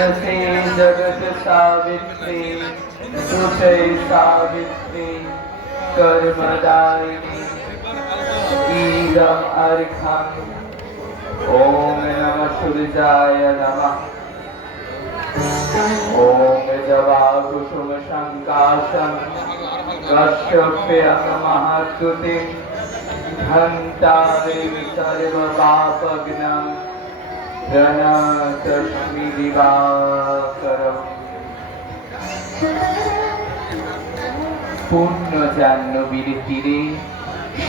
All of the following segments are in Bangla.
तेजसी जगत सावित्री सुषे सावित्री कर्मदायिनी ईदम अर्घम ओम नमः सूर्याय नमः ओम जवा कुसुम शङ्काशं कश्यप्यं महात्युतिं घन्तारिं सर्वपापघ्नम् জাহ্নবীর তীরে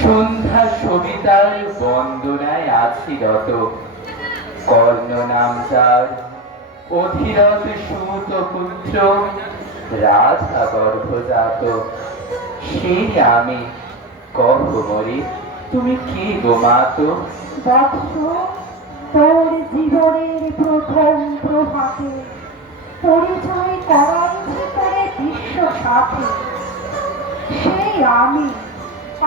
সন্ধ্যা সবিতার বন্দনায় আছি রত। কর্ণ নাম যার অধীরথ সুত পুত্র রাধা গর্ভজাত সেই আমি কহ মরে তুমি কি গো মাতো বৎস তোর জীবনের প্রথম প্রভাতে পরিচয় করাইছি করে বিশ্ব সাথে। সেই আমি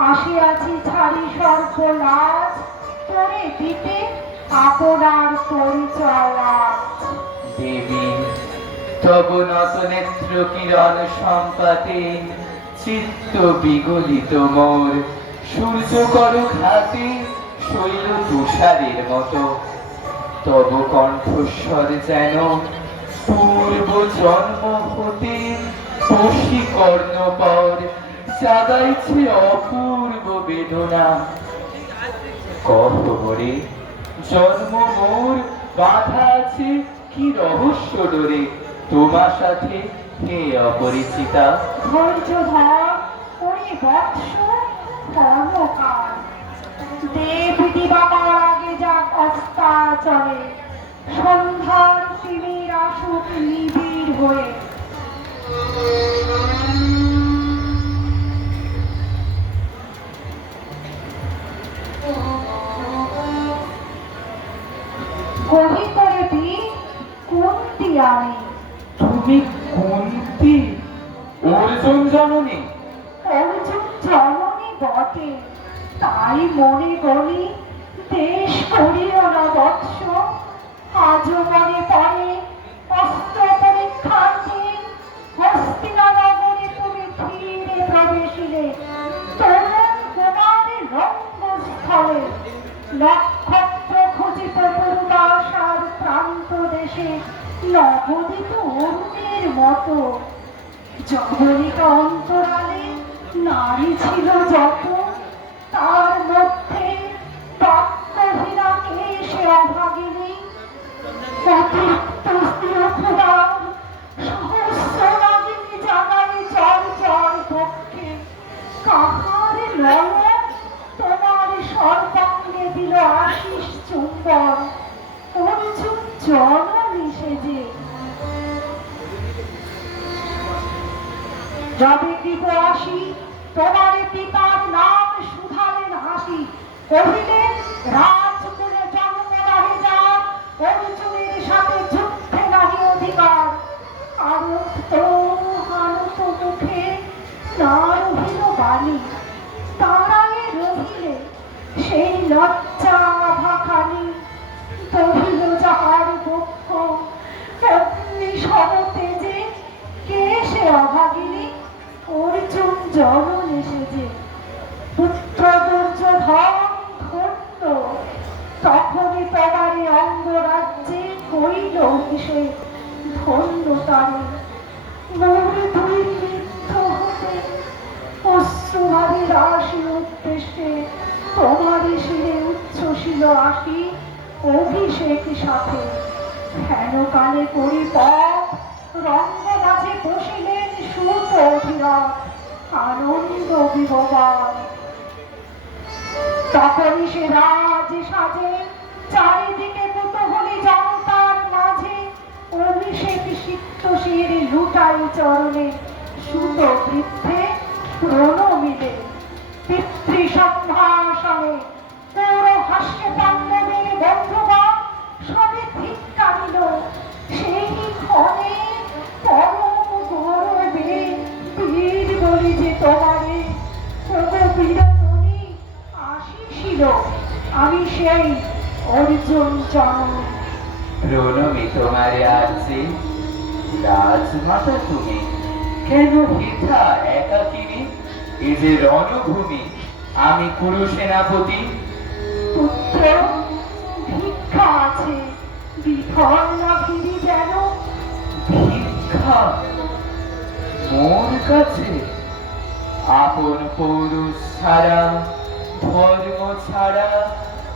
আসিয়াছি ছাড়ি সর্ব লাজ, তোরে দিতে আপনার পরিচয় দেবী নত নেত্র কিরণ সম্পাতে চিত্ত বিগলিত মোর। সূর্য করু শৈল তুষারের মতো। তব কণ্ঠস্বর যেন পূর্ব জন্ম হতে বসি কর্ণপর জাগাইছে অপূর্ব বেদনা। কহ মোরে, জন্ম মোর, বাধা আছে কি রহস্য ডোরে? তোমার সাথে হে অপরিচিতা। ধৈর্য ধর ওরে বৎস অস্তাচলে সন্ধ্যার তিমির আসুক নিবিড় হয়ে। কুন্তি আমি? তুমি কুন্তি অর্জুন জননী চুম্বন অর্জুন জননী সেজে যাবে কৃপরাশি তোমার পিতার নাম সুধালেন হাসি কহিলেন রাজকুলে জন্ম নাহি যার অর্জুনের সাথে যুদ্ধে নাহি অধিকার আরত তো মুখে না রহিল বাণী তারাই রহিলে সেই লজ্জা বক্ষ অগ্নি সরতেজে কে সে অভাগিনী। অর্জুন জনন এসেছে পুত্র দুর্যোধন ধন্য। তখনই তোমারে অঙ্গরাজ্যে কইল সে ধন্য তারে। মোর দুই বৃদ্ধ হতে অশ্রুভাবে রাশি উদ্দেশ্যে তোমারই শিরে উচ্ছ্বসিল আসি অভিষেক সাথে। হেন কালে পরিপথ? রঙ্গ মাঝে বসিলেন সুত আনন্দ বিভবান তখনই সে রাজ সাজে, চারিদিকে কুতূহলী জনতার মাঝে অভিষেক সিক্ত শির লুটাই চরণে সুত বৃদ্ধে প্রণমিলে। পিতৃ পুরো হাস্য পাণ্ডবের বন্ধুগণ সবে দিল সেই ক্ষণে পরম গৌরবে বীর বলি যে তোমারে? ওগো বীরমণি আসিছিল আমি সেই অর্জুন জননী প্রণমী তোমারে আছে রাজমাতা তুমি কেন হেথা একাকিনী এ যে রণভূমি আমি কুরু সেনাপতি। পুত্র ভিক্ষা আছে। বিফল না ফিরি যেন? ভিক্ষা। মোর কাছে আপন পৌরুষ ছাড়া ধর্ম ছাড়া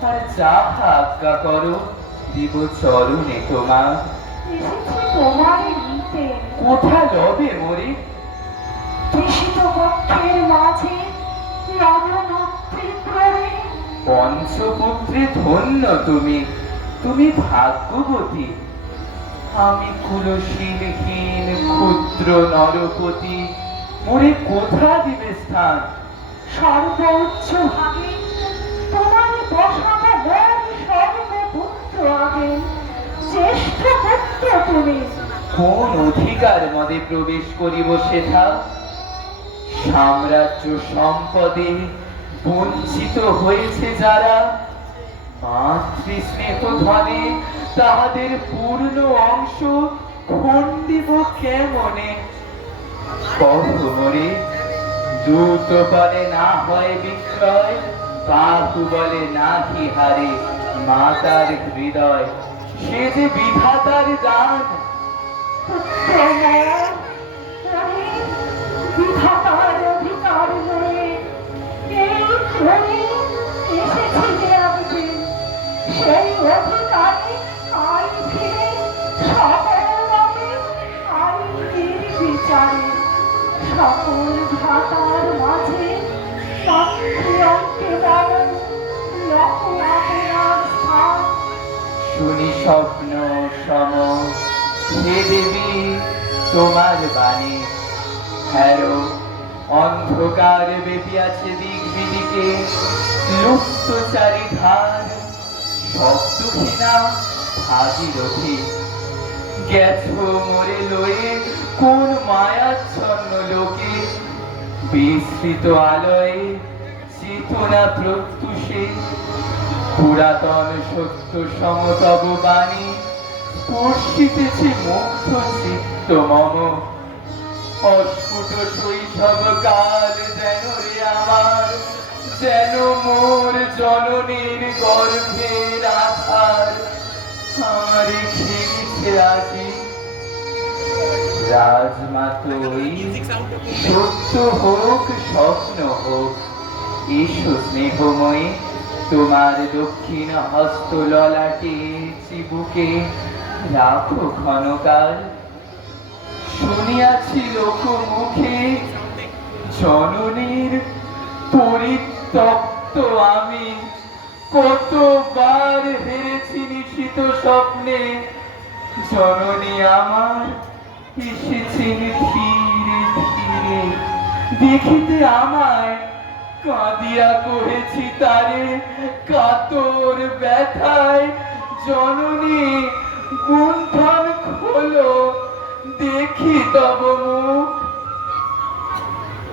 আর যাহা আজ্ঞা করো দিব চরণে তোমার কোথা লবে মোরে? তৃষিত মাঝে পঞ্চপুত্রে ধন্য তুমি। তুমি ভাগ্যবতী। আমি কুলশীলহীন ক্ষুদ্র নরপতি। মোরে কোথা দিবে স্থান। সর্বোচ্চ ভাগে তোমার বসাবো বর সর্বপুত্র আগে। জ্যেষ্ঠ পুত্র তুমি। কোন অধিকার মদে প্রবেশ করিব সেথা? সাম্রাজ্য সম্পদে বঞ্চিত হয়েছে যারা। মাতৃস্নেহ ধনে তাহাদের পূর্ণ অংশ খণ্ডিব কেমনে? কখমরে দ্রুত বলে না হয় বিক্রয়, বাহু বলে না কি হারে মাতার হৃদয়। সে যে বিধাতার দান বিধাতার অধিকার নয়ে এই ক্রমে এসেছি যে আমি সেই অধিকারে আইন ফিরে বিচারে সকল ভ্রাতার মাঝে শুনি স্বপ্ন সম, হে দেবী, তোমার বাণী। হ্যারো, অন্ধকার বেপিয়াছে দিক বিদিকে লুপ্ত চারিধার শব্দহীনা ভাগীরথী গেছো মোরে লয়ে কোন মায়াচ্ছন্ন লোকে? বিস্তৃত আলয়ে চেতনা প্রত্যুষে। পুরাতন সত্য সমতব বাণী স্পর্শিতেছে মুগ্ধ চিত্ত মম। অস্ফুট শৈশব কাল যেন রে আমার যেন মোর জননীর গর্ভের আধার আমারে খেয়েছে আজি। রাজমাতই সত্য হোক, স্বপ্ন হোক, এসো স্নেহময়ী, তোমার দক্ষিণ হস্ত ললাটে চিবুকে রাখো ক্ষণকাল। শুনিয়াছি লোক মুখে জননীর পরিত্যক্ত আমি। কতবার হেরেছি নিশিত স্বপ্নে। জননী আমার এসেছেন ধীরে ধীরে দেখিতে আমায় কাঁদিয়া কহেছি তারে, কাতর ব্যথায়। জননী গুণ্ঠন খোলো, দেখি তব মুখ।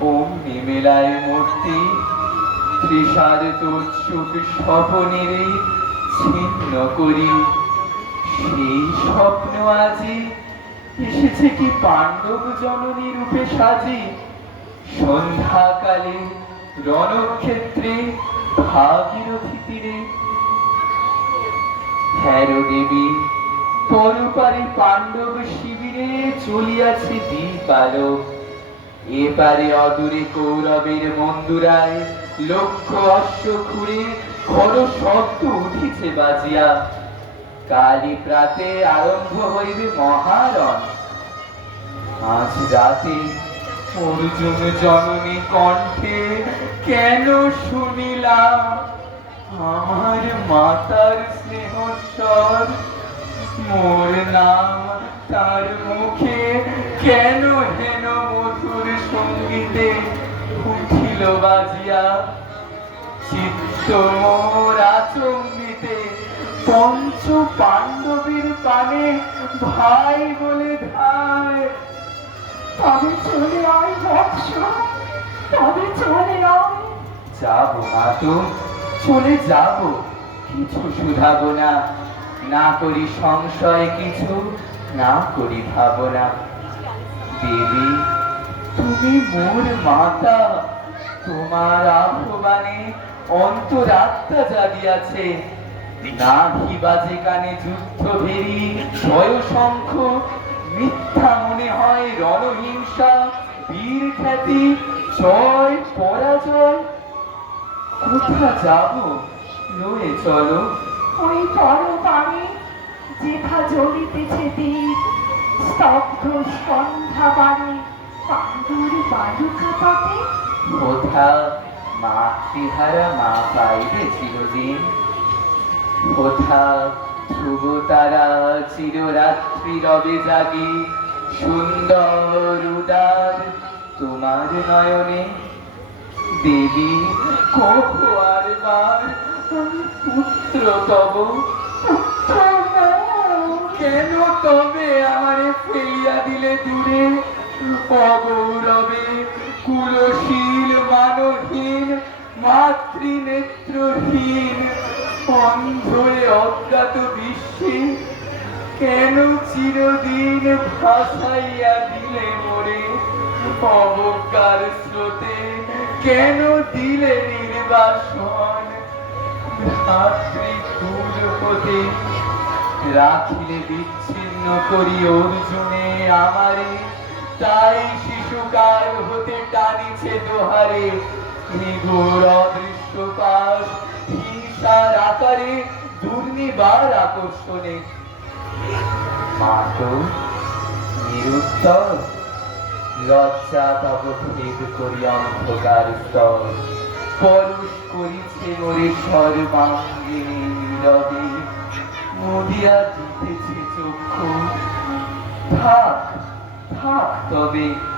অমনি মেলায় মূর্তি ত্রিষার তোৎসুক স্বপনেরে ছিন্ন করি। সেই স্বপ্ন আজি এসেছে কি পাণ্ডব জননী রূপে সাজি? সন্ধ্যাকালে রণক্ষেত্রে ভাগীরথী তীরে। দেবী পরপারে পাণ্ডব শিবিরে চলিয়াছে দ্বীপ আলোক এপারে অদূরে কৌরবের মন্দুরায় লক্ষ অশ্ব খুঁড়ে খর শব্দ উঠিছে বাজিয়া। কালী প্রাতে আরম্ভ হইবে মহারণ। আজ রাতে অর্জুন জননী কণ্ঠে কেন শুনিলাম? আমার মাতার স্নেহস্বর, মোর নাম তার মুখে কেন হেন মধুর সঙ্গীতে উঠিল বাজিয়া চিত্ত মোর আচম্বিতে পঞ্চ পাণ্ডবের পানে ভাই বলে ধায়। তবে চলে আয় বৎস তবে চলে আয়। যাব মা তো, চলে যাব। কিছু শুধাব না না করি সংশয় কিছু, না করি ভাবনা। দেবী, তুমি মোর মাতা। তোমার আহ্বানে অন্তরাত্মা জাগিয়াছে। নাভি বাজে কানে যুদ্ধ ভেরি শঙ্খ, মিথ্যা মনে হয় রণহিংসা, বীর খ্যাতি, জয়, পরাজয়। কোথা যাব? লয়ে চলো। ওই পরপানে যেথা জ্বলিতেছে দ্বীপ স্তব্ধ সন্ধ্যা বাণী পাণ্ডুর বালুকা মাতৃহারা মা পাইবে চিরদিন। ধ্রুব তারা চিররাত্রি রবে জাগি। সুন্দর উদার তোমার নয়নে। দেবী, কহো আর বার, পুত্র তব কেন তবে আমারে ফেলিয়া দিলে দূরে? অগৌরবে কুলশীল মানহীন মাতৃনেত্রহীন, অন্ধরে অজ্ঞাত বিশ্বে, কেন চিরদিন ভাসাইয়া দিলে মোরে? অবজ্ঞার স্রোতে কেন দিলে নির্বাসন? ভাতৃকুল হতে রাখিলে বিচ্ছিন্ন করি অর্জুনে আমারে, তাই শিশুকাল হতে টানিছে দোহারে। ঘোর অদৃশ্য পাশ হিংসার আকারে দুর্নিবার আকর্ষণে। মাতো, নিরুত্তর, লজ্জা তব ভেদ করি অন্ধকার স্তর। করিছে মোরে সর্বাঙ্গিনী নীরবে। মুদিয়া দিতেছে চক্ষু। থাক থাক তবে।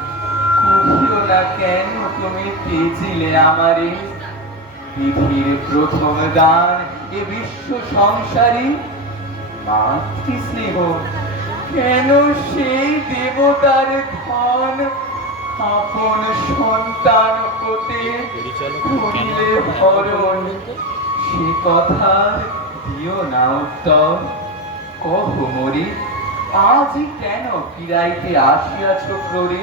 কেন তুমি পেয়েছিলে আমারে। বিধির প্রথম দান এ বিশ্ব সংসারে মাতৃস্নেহ কেন সেই দেবতার ধন আপন সন্তান হতে করিলে হরণ? সে কথার দিও না উত্তর। কহ মরি আজই কেন ফিরাইতে আসিয়াছ প্ররে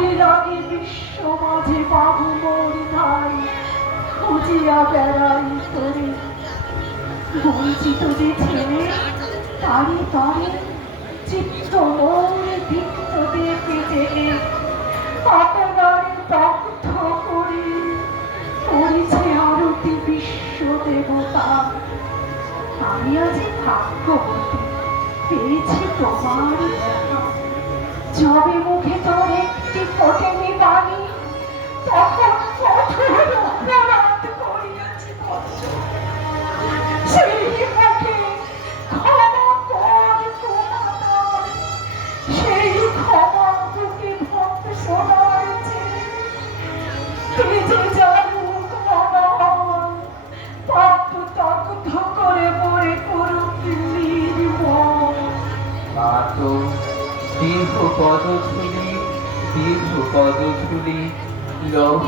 তোরে লাগে বিশ্ব মাঝে বাবু মোর নাই খুঁজিয়া বেড়াই তোরে বঞ্চিত যে ছেলে তারে তারে চিত্ত মোর দীপ্ত আপনার দগ্ধ করি করেছে আরতি বিশ্ব দেবতা আমি আজ ভাগ্যবতী, পেয়েছি তোমার। যবে মুখে তোর একটি ফোটেনি বাণী তখন কঠোর অপরাধ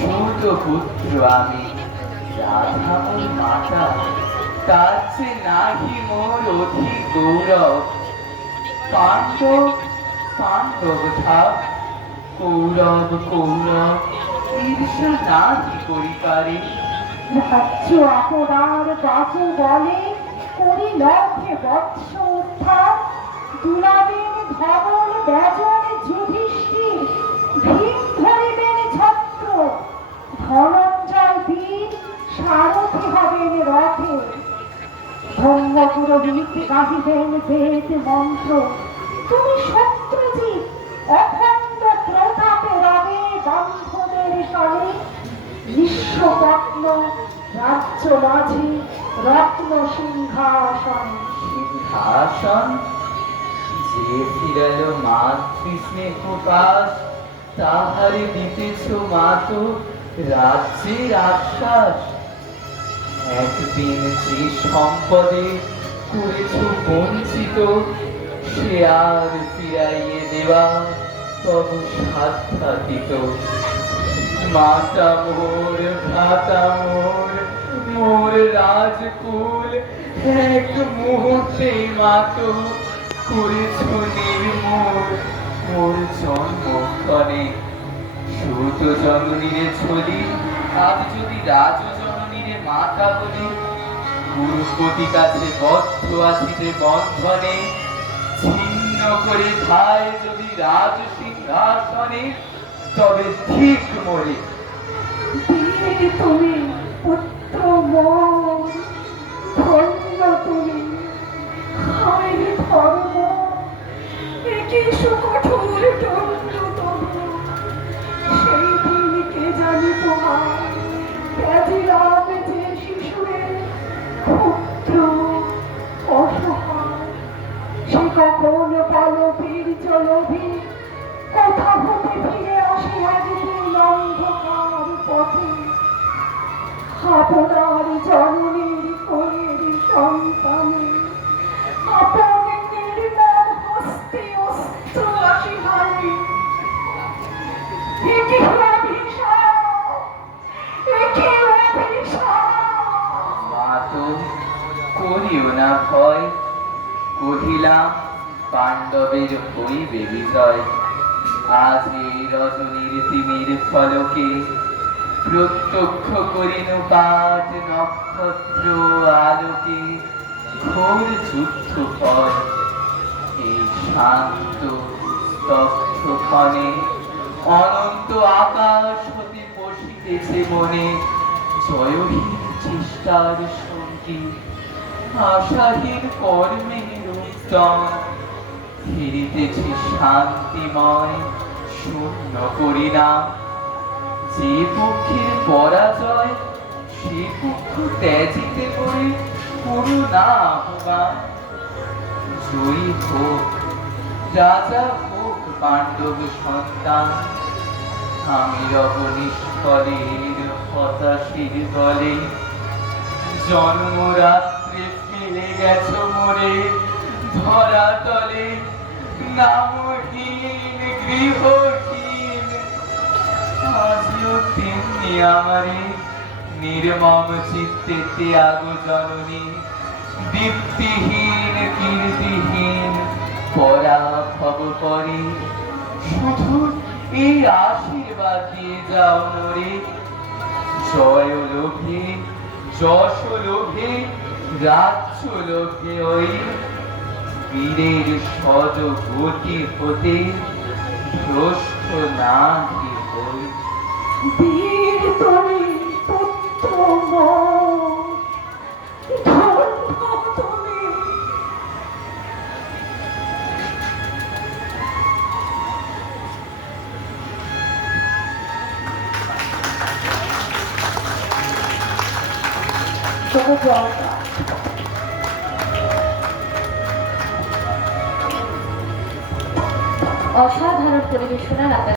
পুত্র করি লক্ষ্যে বৎস দুলাবেন ধবল বেজন ধনঞ্জয় বীর সারথি হবেন রথে। ধন্য পুরোহিত গাহিবেন বেদ মন্ত্র। তুমি শত্রুজিৎ, অখণ্ড প্রতাপে রবে বান্ধবের সনে। বিশ্বরত্ন রাজ্য মাঝি রত্ন সিংহাসন। সিংহাসন? যে ফিরালো মাতৃস্নেহ পাশ তাহারে দিতেছ মাতো রাজ্যের আশ্বাস একদিন যে সম্পদে করেছ বঞ্চিত, সে আর ফিরাইয়ে দেওয়া তব সাধ্যাতীত মাতা মোর ভ্রাতা মোর মোর রাজকুল এক মুহূর্তে মাতো করেছ নির্মূল মোর জন্মক্ষণে সুত জননীরে ছলি আজ যদি রাজ জননীরে মাতা বলি, গুরুপতি কাছে বদ্ধ যে বন্ধনে, ছিন্ন করে খায় যদি রাজ সিংহাসনে, তবে ঠিক মরে। তুমি পুত্র ধন্য তুমি ধর্ম, একে সুকঠোর ব্যাধিরাম যে শিশুরে ক্ষুদ্র অসহায় সে কখন পলবীর কোথা হতে ফিরে আসে আপনার জননীর কোলের সন্তানে আপন পাণ্ডবের হইবে বিজয় আজ এই রজনীর তিমির ফলকে প্রত্যক্ষ করিন পাঠ নক্ষত্র আলোকে ঘোর যুদ্ধ পর। এই শান্ত, স্তব্ধ অনন্ত আকাশ হতে বসিতেছে মনে। জয়হীন চেষ্টার সঙ্গী, আশাহীন কর্মের উত্তম ফিরিতেছে শান্তিময়, শূন্য পরিণাম যে পক্ষের পরাজয়, সে পক্ষ ত্যাজিতে করে করু না জয়ী হোক হোক পাণ্ডব সন্তান, আমি হতাশির বলে। জন্মরাত্রে ফেলে গেছ মোরে ধরা তলে নামহীন গৃহহীন। আজও তেমনি আমারে নির্মম চিত্তে ত্যাগ জননী। দীপ্তিহীন, কীর্তিহীন, পরাভব করে। শুধু এই আশীর্বাদ দিয়ে যাও মোরে জয় লোভে, যশ লোভে, রাজ্য লোভে ওই বীরের সজ গতি হতে ভ্রষ্ট না কি হই? বীর পুত্র অসাধারণ পরিবেশনার আপনার